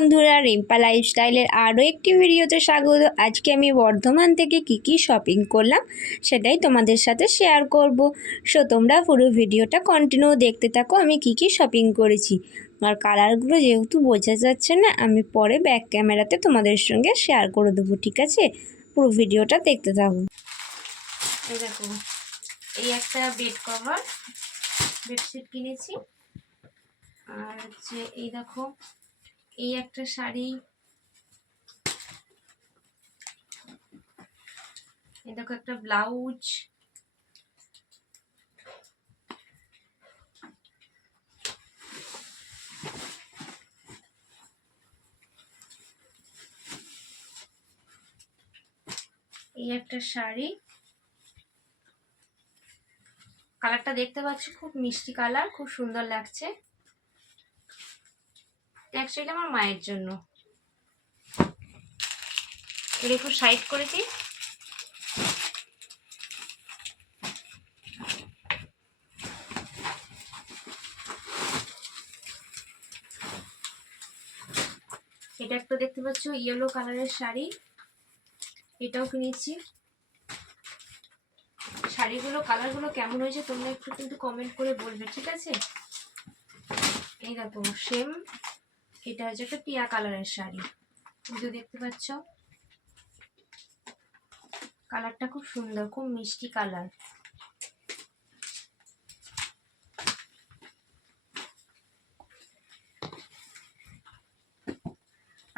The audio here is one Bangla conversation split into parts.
বন্ধুরা, রিম্পা লাইফস্টাইলের আরও একটি ভিডিওতে স্বাগত। আজকে আমি বর্ধমান থেকে কি শপিং করলাম সেটাই তোমাদের সাথে শেয়ার করব। সো তোমরা পুরো ভিডিওটা কন্টিনিউ দেখতে থাকো আমি কি শপিং করেছি। আর কালারগুলো যেহেতু বোঝা যাচ্ছে না, আমি পরে ব্যাক ক্যামেরাতে তোমাদের সঙ্গে শেয়ার করে দেবো, ঠিক আছে? পুরো ভিডিওটা দেখতে থাকো। এই দেখো, এই একটা বেড কভার, বেডশিট কিনেছি। আর হচ্ছে এই দেখো, এই একটা শাড়ি, এই দেখো একটা ব্লাউজ, এই একটা শাড়ি। কালারটা দেখতে পাচ্ছ, খুব মিষ্টি কালার, খুব সুন্দর লাগছে। অ্যাকচুয়ালি আমার মায়ের জন্য। এর একটু সাইড করেছি। এটা একটা দেখতে পাচ্ছ ইয়েলো কালারের শাড়ি, এটাও কিনেছি। শাড়িগুলো কালারগুলো কেমন হয়েছে তোমরা একটু কিন্তু কমেন্ট করে বলবে, ঠিক আছে? এই দেখো সেম, এটা হচ্ছে একটা টিয়া কালারের শাড়ি, কিন্তু দেখতে পাচ্ছ কালারটা খুব সুন্দর, খুব মিষ্টি কালার।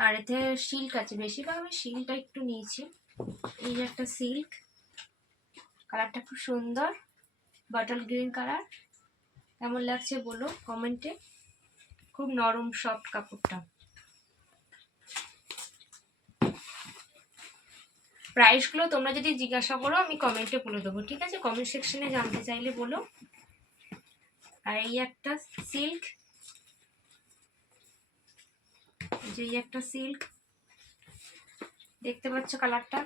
আর এতে সিল্ক আছে, বেশিরভাগ আমি সিল্কটা একটু নিয়েছি। এই যে একটা সিল্ক, কালারটা খুব সুন্দর, বটল গ্রিন কালার। কেমন লাগছে বলো কমেন্টে। খুব নরম সফট কাপড়টা। প্রাইসগুলো তোমরা যদি জিজ্ঞাসা করো আমি কমেন্টে বলে দেবো, ঠিক আছে? কমেন্ট সেকশনে জানতে চাইলে বলো। আর এই একটা সিল্ক, যে এই একটা সিল্ক দেখতে পাচ্ছ কালারটা,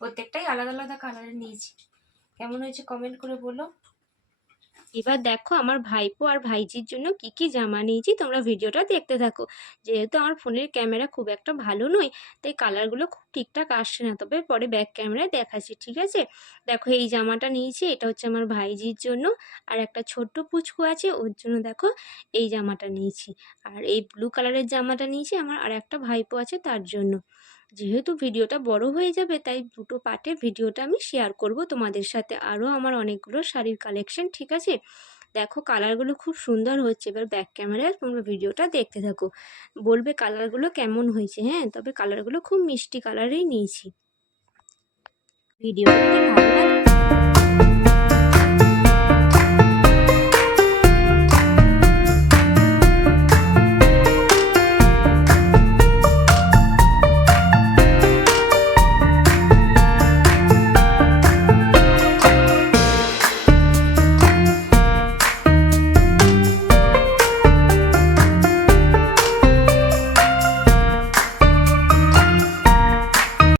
প্রত্যেকটাই আলাদা আলাদা কালারের নিয়েছি। কেমন হয়েছে কমেন্ট করে বলো। এবার দেখো আমার ভাইপো আর ভাইজির জন্য কি জামা নিয়েছি, তোমরা ভিডিওটা দেখতে থাকো। যেহেতু আমার ফোনের ক্যামেরা খুব একটা ভালো নয়, তাই কালারগুলো খুব ঠিকঠাক আসছে না, তবে পরে ব্যাক ক্যামেরায় দেখাচ্ছি, ঠিক আছে? দেখো এই জামাটা নিয়েছি, এটা হচ্ছে আমার ভাইজির জন্য। আর একটা ছোট্ট পুচকু আছে, ওর জন্য দেখো এই জামাটা নিয়েছি। আর এই ব্লু কালারের জামাটা নিয়েছি আমার আর একটা ভাইপো আছে তার জন্য। যেহেতু ভিডিওটা বড় হয়ে যাবে, তাই দুটো পার্টে ভিডিওটা আমি শেয়ার করব তোমাদের সাথে। আরও আমার অনেকগুলো শাড়ির কালেকশন, ঠিক আছে? দেখো কালারগুলো খুব সুন্দর হচ্ছে। এবার ব্যাক ক্যামেরায় তোমরা ভিডিওটা দেখতে থাকো, বলবে কালারগুলো কেমন হয়েছে। হ্যাঁ, তবে কালারগুলো খুব মিষ্টি কালারেই নিয়েছি। ভিডিওটা যদি ভালো লাগে